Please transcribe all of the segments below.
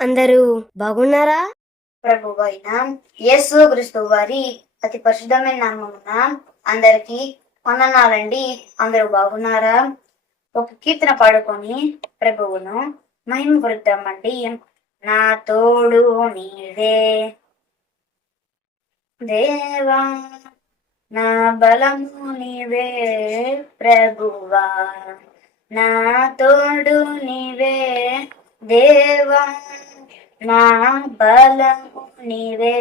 అందరూ బాగున్నారా? ప్రభు అయిన యేసు క్రీస్తు వారి అతి పరిశుద్ధమైన నామమున అందరికి వందనాలండి. అందరూ బాగున్నారా? ఒక కీర్తన పాడుకొని ప్రభువును మహిమపరుద్దామండి. నా తోడు నీవే. దేవా నా బలము నీవే ప్రభువా. నా తోడు నీవే. దేవా నా బలము నీవే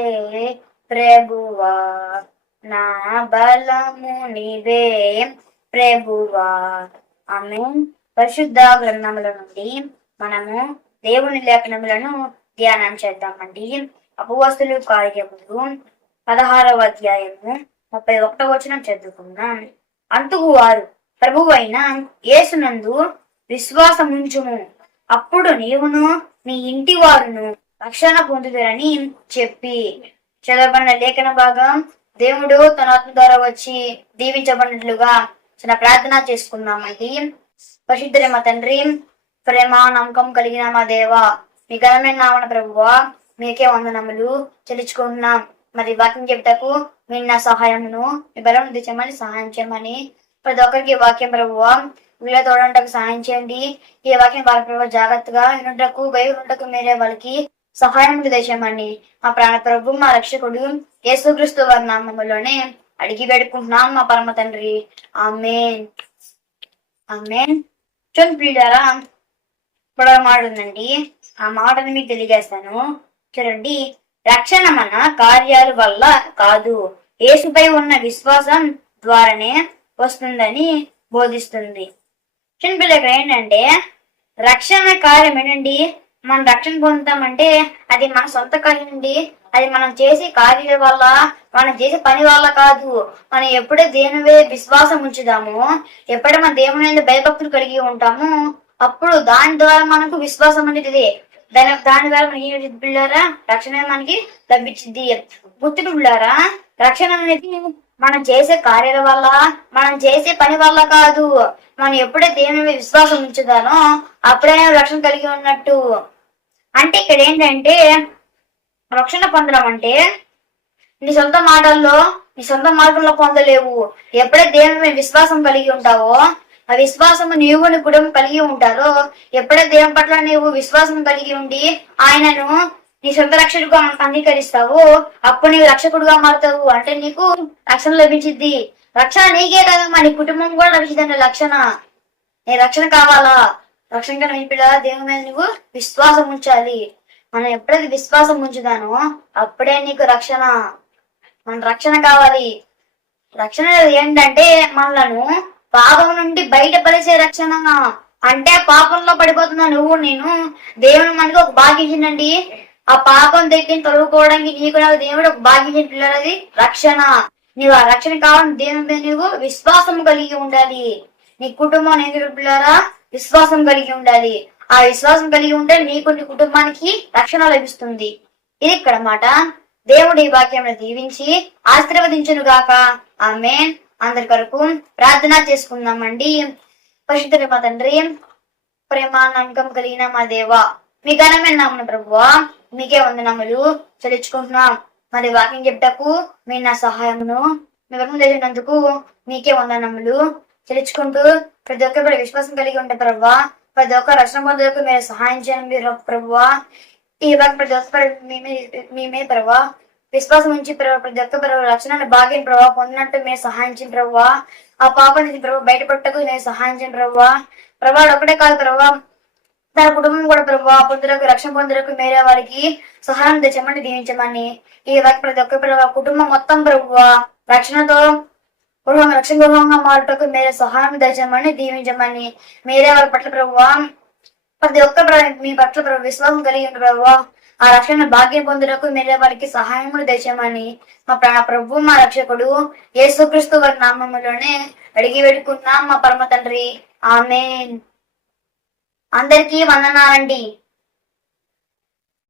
ప్రభువా నా బలము నీవే ప్రభువా. ఆమె పరిశుద్ధ గ్రంథముల నుండి మనము దేవుని లేఖనములను ధ్యానం చేద్దామండి. అపవస్తులు కార్యములు పదహారవ అధ్యాయము ముప్పై ఒకటవ వచనం చదువుకుందాం. అందుకు వారు ప్రభువైన యేసునందు విశ్వాసముంచుము. అప్పుడు నీవును మీ ఇంటి వారును రక్షణ పొందుతారని చెప్పి చదవబడిన లేఖన భాగం. దేవుడు తన ఆత్మ ద్వారా వచ్చి దీవించబడినట్లుగా చిన్న ప్రార్థన చేసుకుందామండి పరిశుద్ధుల మా తండ్రి ప్రేమ నమ్మకం కలిగిన మా దేవ మీ ఘనమైన నామన ప్రభువా మీకే వందనములు చెల్లించుకుంటున్నాం. మరి వాక్యం చెప్టకు మీ నా సహాయమును మీ బలం తెచ్చమని సహాయం చేయమని ప్రతి ఒక్కరికి వాక్యం ప్రభువా. వీళ్ళ తోడంటకు సహాయం చేయండి. ఈ వాక్యం వాళ్ళ జాగ్రత్తగా వినుటకు బయలుటకు మీరే వాళ్ళకి సహాయం దయచేయమని మా ప్రాణ ప్రభు మా రక్షకుడు యేసుక్రీస్తు వారి నామములోనే అడిగి పెడుకుంటున్నాం మా పరమ తండ్రి. ఆమెన్. ఆమెన్. చూడండి ప్రియులారా ఇప్పుడు మాట ఉందండి. ఆ మాటను మీకు తెలియజేస్తాను. చూడండి రక్షణ మన కార్యాల వల్ల కాదు. యేసుపై ఉన్న విశ్వాసం ద్వారానే వస్తుందని బోధిస్తుంది. రక్షణ ఇక్కడ ఏంటంటే రక్షణ కార్యం ఏంటండి మనం రక్షణ పొందుతామంటే అది మన సొంత కార్యం అండి అది మనం చేసే కార్యాల వల్ల మనం చేసే పని వల్ల కాదు. మనం ఎప్పుడే దేని మీద విశ్వాసం ఉంచుదాము. ఎప్పుడే మన దేవుని మీద భయభక్తులు కలిగి ఉంటాము అప్పుడు దాని ద్వారా మనకు విశ్వాసం అనేది దాని దాని ద్వారా మనకి ఏం బిళ్ళారా రక్షణ మనకి లభించింది గుర్తుకు బిళ్ళారా రక్షణ అనేది మనం చేసే కార్యాల వల్ల మనం చేసే పని వల్ల కాదు. మనం ఎప్పుడే దేవుని మీద విశ్వాసం ఉంచుతానో అప్పుడే రక్షణ కలిగి ఉన్నట్టు. అంటే ఇక్కడ ఏంటంటే రక్షణ పొందడం అంటే నీ సొంత మాటల్లో నీ సొంత మార్గంలో పొందలేవు. ఎప్పుడే దేవుని మీద విశ్వాసం కలిగి ఉంటావో ఆ విశ్వాసము నీవు కూడా కలిగి ఉంటారో ఎప్పుడే దేవుని పట్ల నీవు విశ్వాసం కలిగి ఉండి ఆయనను నీ సొంత రక్షకుడుగా అంగీకరిస్తావు అప్పుడు నీవు రక్షకుడుగా మారుతావు. అంటే నీకు రక్షణ లభించింది రక్షణ నీకే కదమ్మా నీ కుటుంబం కూడా లభించిందండి రక్షణ. నీ రక్షణ కావాలా? రక్షణ కన్నా ఇప్పుడు దేవుని మీద నువ్వు విశ్వాసం ఉంచాలి. మనం ఎప్పుడైతే విశ్వాసం ఉంచుదానో అప్పుడే నీకు రక్షణ. మన రక్షణ కావాలి. రక్షణ ఏంటంటే మనలను పాపం నుండి బయటపరిచే రక్షణ. అంటే పాపంలో పడిపోతున్నా నువ్వు నేను దేవుని మనకి ఒక భాగ్యం ఆ పాపం దగ్గర తొలగుకోవడానికి నీకు నాకు దేవుడు ఒక భాగ్యం పిల్లలది రక్షణ. నీవు ఆ రక్షణ కావాలని దేవుని నీవు విశ్వాసం కలిగి ఉండాలి? నీ కుటుంబం ఎందుకు విశ్వాసం కలిగి ఉండాలి. ఆ విశ్వాసం కలిగి ఉంటే నీకు నీ కుటుంబానికి రక్షణ లభిస్తుంది. ఇది ఇక్కడ మాట. దేవుడి ఈ వాక్యం దీవించి ఆశీర్వదించును గాక. ఆమె అందరి కొరకు ప్రార్థన చేసుకుందామండి. పరిశుద్ధ మా తండ్రి ప్రేమ నమ్మకం కలిగిన మా దేవ మీ ఘనమైన నామన ప్రభువా మీకే వందనములు చెల్లించుకుంటున్నాం. మరి వాక్యం చెప్టకు మీ నా సహాయమును మీ వరకు తెలిసినందుకు మీకే వందనములు. తెలుసుకుంటూ ప్రతి ఒక్కరు విశ్వాసం కలిగి ఉంటే ప్రభువా ప్రతి ఒక్క రక్షణ పొందకు మీరు సహాయం చేయండి మీరు ప్రభువా ఈ వాక్ ప్రతి ఒక్క మేమే మేమే ప్రభా. విశ్వాసం ఉంచి ప్రభావ ప్రతి ఒక్క ప్రభావ రక్షణ భాగ్యం ప్రభావ పొందినట్టు మీరు సహాయించిన చేయండి ప్రభావ ఆ పాప నుంచి ప్రభావ బయటపడటకు నేను సహాయించిన చేయండి ప్రభావ ప్రభావ ఒకటే కాదు ప్రభావ తన కుటుంబం కూడా ప్రభావ పొందులకు రక్షణ పొందులకు మేరే వారికి సహాయం తెచ్చమని దీవించమని ఈ వాక్యం ప్రతి ఒక్క ప్రభావ కుటుంబం మొత్తం ప్రభువ రక్షణతో గృహం రక్షణ గృహంగా మారుటకు మేరే సహాయం తెచ్చమని దీవించమని మీరే వారి పట్ల ప్రభువ ప్రతి ఒక్క మీ పట్ల ప్రభు విశ్వాసం కలిగి ఉన్న ప్రభు ఆ రక్షణ భాగ్యం పొందుటకు మీరే వారికి సహాయములు తెచ్చమని మా ప్రాణ ప్రభు మా రక్షకుడు యేసుక్రీస్తు వారి నామములోనే అడిగి పెట్టుకున్నాం మా పరమ తండ్రి. ఆమెన్. అందరికీ వందనాలండి.